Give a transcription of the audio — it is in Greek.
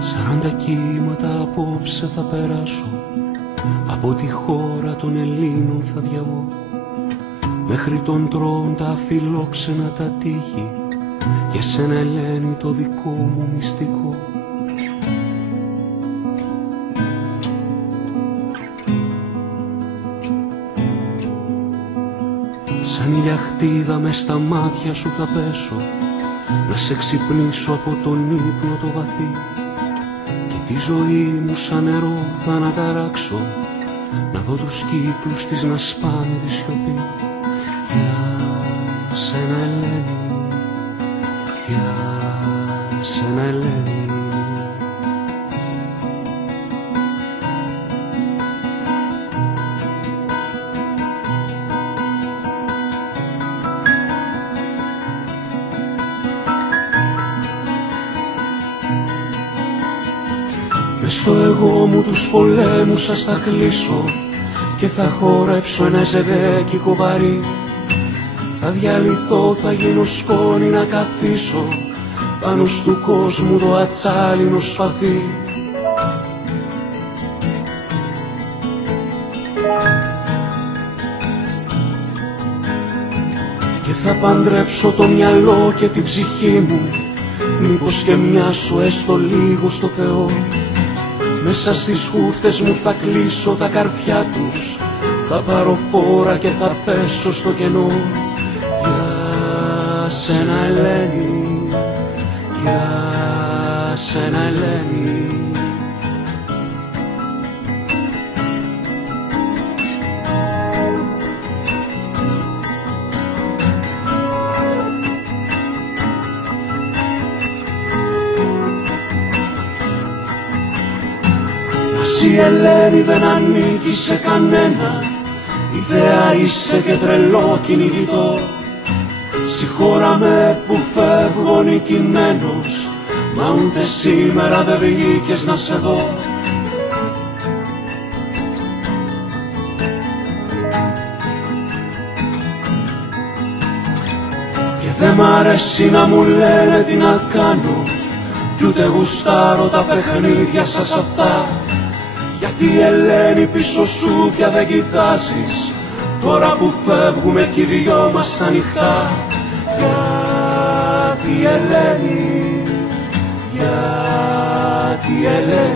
40 κύματα απόψε θα περάσω, από τη χώρα των Ελλήνων θα διαβώ, μέχρι τον τρόν τα φιλόξενα τα τείχη, για σένα Ελένη το δικό μου μυστικό. Σαν ηλιαχτίδα μες στα μάτια σου θα πέσω, να σε ξυπνήσω από τον ύπνο το βαθύ, και τη ζωή μου σαν νερό θα αναταράξω, να δω τους κύκλους της να σπάνε τη σιωπή. Για σένα Ελένη, για σένα Ελένη. Μες στο εγώ μου τους πολέμους σας θα κλείσω, και θα χορέψω ένα ζευγέκικο βαρύ. Θα διαλυθώ, θα γίνω σκόνη να καθίσω, πάνω στου κόσμου το ατσάλινο σπαθί. Και θα παντρέψω το μυαλό και την ψυχή μου, μήπως και μοιάσω έστω λίγο στο Θεό. Μέσα στις χούφτες μου θα κλείσω τα καρφιά τους, θα πάρω φόρα και θα πέσω στο κενό. Για σένα Ελένη, για σένα Ελένη. Εσύ Ελένη δεν ανήκει σε κανένα, ιδέα είσαι και τρελό κυνηγητό. Συγχώρα με που φεύγω νικημένος, μα ούτε σήμερα δεν βγήκες να σε δω. Και δεν μ' αρέσει να μου λένε τι να κάνω, κι ούτε γουστάρω τα παιχνίδια σας αυτά. Γιατί Ελένη πίσω σου πια δεν κοιτάζεις, τώρα που φεύγουμε κι οι δυο μας στα νυχτά. Γιατί Ελένη, γιατί Ελένη.